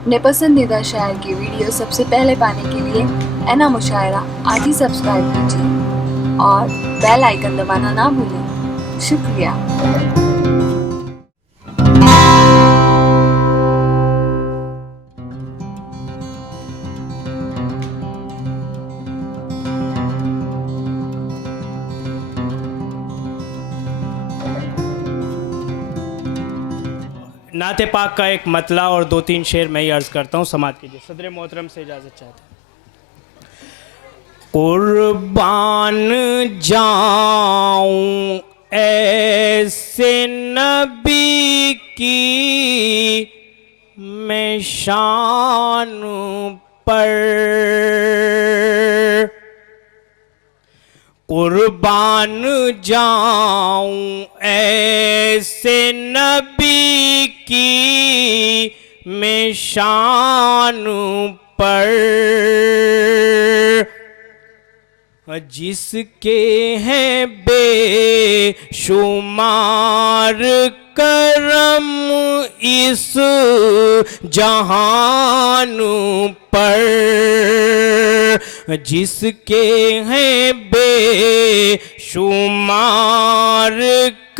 अपने पसंदीदा शायर की वीडियो सबसे पहले पाने के लिए एना मुशायरा आज ही सब्सक्राइब कीजिए और बेल आइकन दबाना ना भूलें। शुक्रिया। नाते पाक का एक मतला और 2-3 शेर मैं ही अर्ज करता हूँ, समात कीजिए। सदर मोहतरम से इजाज़त चाहते हैं। कुर्बान जाऊं ऐसे नबी की मैं शान पर, कुर्बान जाऊं ऐसे नबी की मैं शान पर, जिसके हैं बेशुमार करम इस जहान पर, जिसके हैं बेशुमार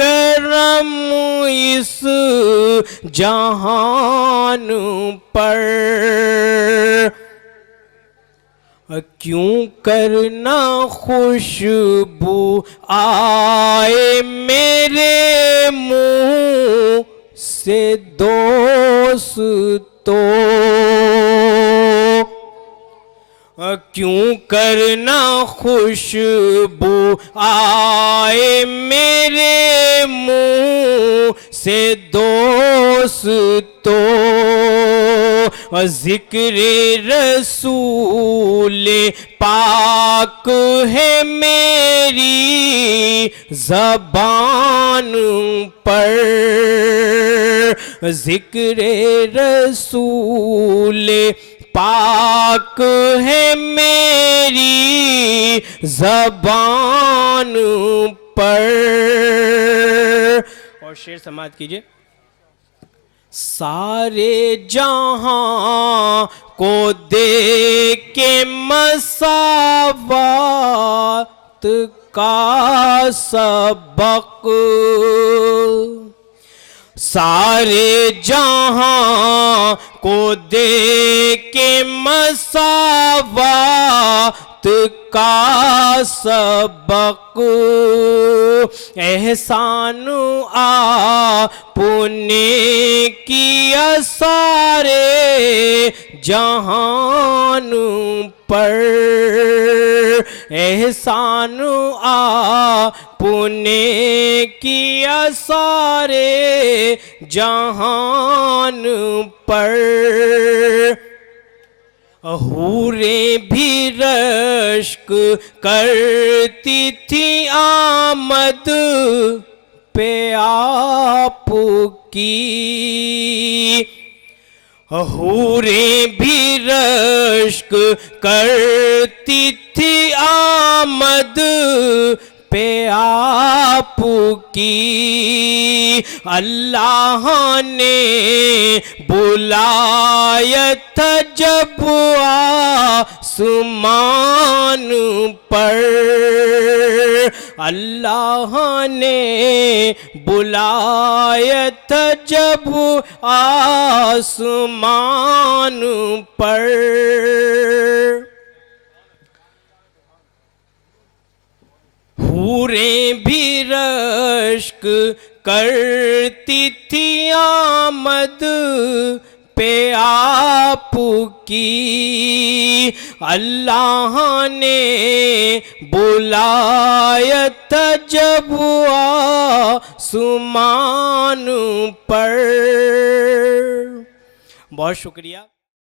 करम इस जहान पर, क्यों करना खुशबू आए मेरे मुंह से दोस्तों, क्यों करना खुशबू आए मेरे मुंह से दोस्तों, ज़िक्रे रसूल पाक है मेरी ज़बान पर, ज़िक्रे रसूल पाक है मेरी ज़बान पर। और शेर समात कीजिए। सारे जहां को दे के मसावत का सबक, सारे जहां को दे के मसावत का सबक, एहसान आपने किया सारे जहान पर, एहसान आपने किया सारे जहान पर, हूरें भी रश्क करती थी आमद पे आपकी, हूरें भी रश्क करती थी आमद पे आपकी, अल्लाह ने बुलाया था जब आसमान पर, अल्लाह ने बुलाया था जब आसमान पर, हूरें भी रश्क करती थी आमद पे आपकी, अल्लाह ने बुलाया था जब आसमान पर। बहुत शुक्रिया।